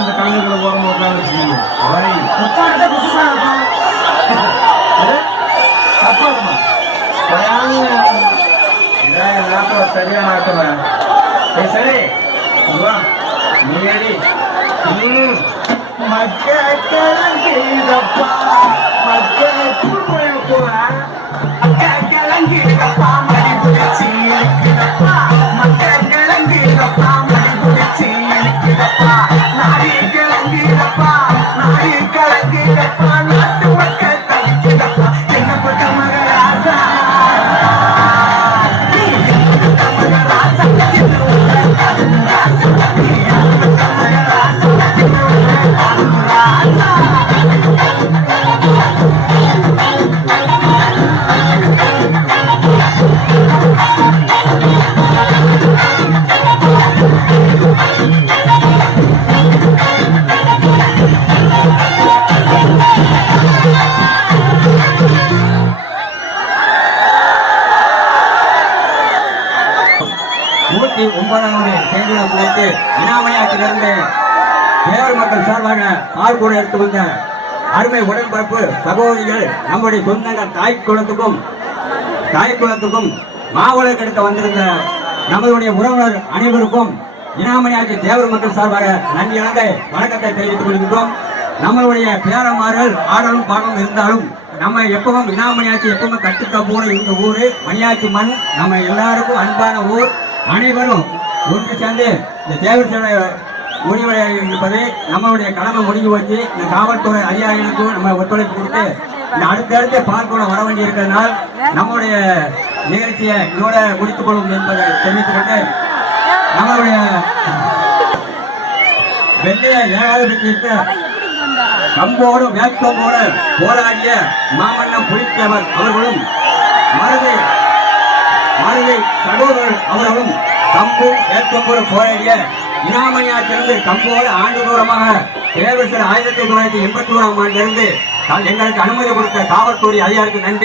அந்த கலைஞர்களை ஓரமாக உட்காந்து வச்சுக்கீங்க. சரியான ஆட்டவன். சரி நீடி மக்களங்கீதப்பா மக்களங்கீதப்பா மணி புடிச்சி இருக்குதப்பா மக்களங்கீதப்பா மணி புடிச்சி இருக்குதப்பா நாடி கிளங்கீதப்பா நாடி கலங்கீதப்பா நாட்டு மக்கள் தவிக்குதப்பா என்ன பட்ட மகராசா சேர்ந்து இனாமணியாற்றிலிருந்து தேவர் மக்கள் சார்பாக ஆர்கூட எடுத்து வந்த அருமை உடன்பிறப்பு சகோதரிகள் நம்முடைய சொந்தங்கள் தாய்க்குளத்துக்கும் மாவளம் எடுக்க வந்திருந்த நம்மளுடைய உறவினர் அனைவருக்கும் இனாமணியாற்றி தேவர் மக்கள் சார்பாக நன்றி இழந்த வணக்கத்தை தெரிவித்துக் கொள்கின்றோம். நம்மளுடைய பேரமார்கள் ஆடலும் பாடலும் இருந்தாலும் நம்ம எப்பவும் இனாமணியாற்றி எப்பவும் கட்டுக்க போன இந்த ஊரு மணியாச்சி மண் நம்ம எல்லாருக்கும் அன்பான ஊர். அனைவரும் ஒன்று சேர்ந்து இந்த தேவர் சேவை முடிவடைய இருப்பது நம்மளுடைய கடமை முடிஞ்சு வச்சு இந்த காவல்துறை அதிகாரிகளுக்கும் நம்ம ஒத்துழைப்பு கொடுத்து இந்த அடுத்தடுத்து பார்க்கணும் வர வேண்டி இருக்கிறதுனால் நம்மளுடைய நிகழ்ச்சியை இதோட முடித்துக் கொள்ளும் என்பதை தெரிவித்துக் கொண்டு நம்மளுடைய வெள்ளைய ஏகாதிபத்தியத்தை கம்போடு வேட்கம்போடு போராடிய மாமன்னம் புலித்தேவர் அவர்களும் மருதை சகோதரர் அவர்களும் கம்பும் வேட்கம்போடு போராடிய இனாமணியாற்றிலிருந்து கம்போடு ஆண்டு தூரமாக தேவர் 1981ஆம் ஆண்டிலிருந்து எங்களுக்கு அனுமதி கொடுத்த காவல்துறை அதிகாரிக்கு நன்றி.